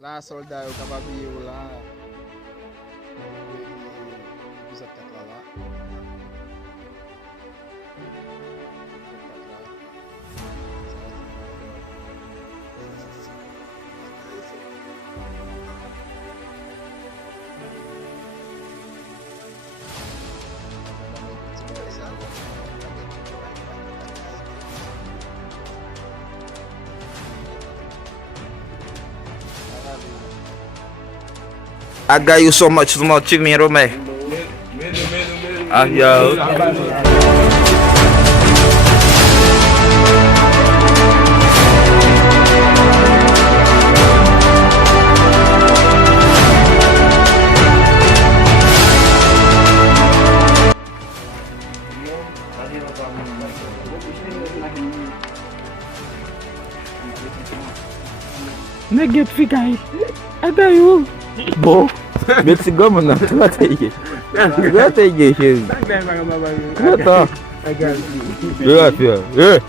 Lá soldat eu tava bio lá. Bisa kata lá. I got you so much more chicken, Rome. Ah, yo. Nugget fikai. Ada yun. Bo. Merci gomme na. Tuwatege. Tuwatege shi. Tuwata. Agad. Yeah.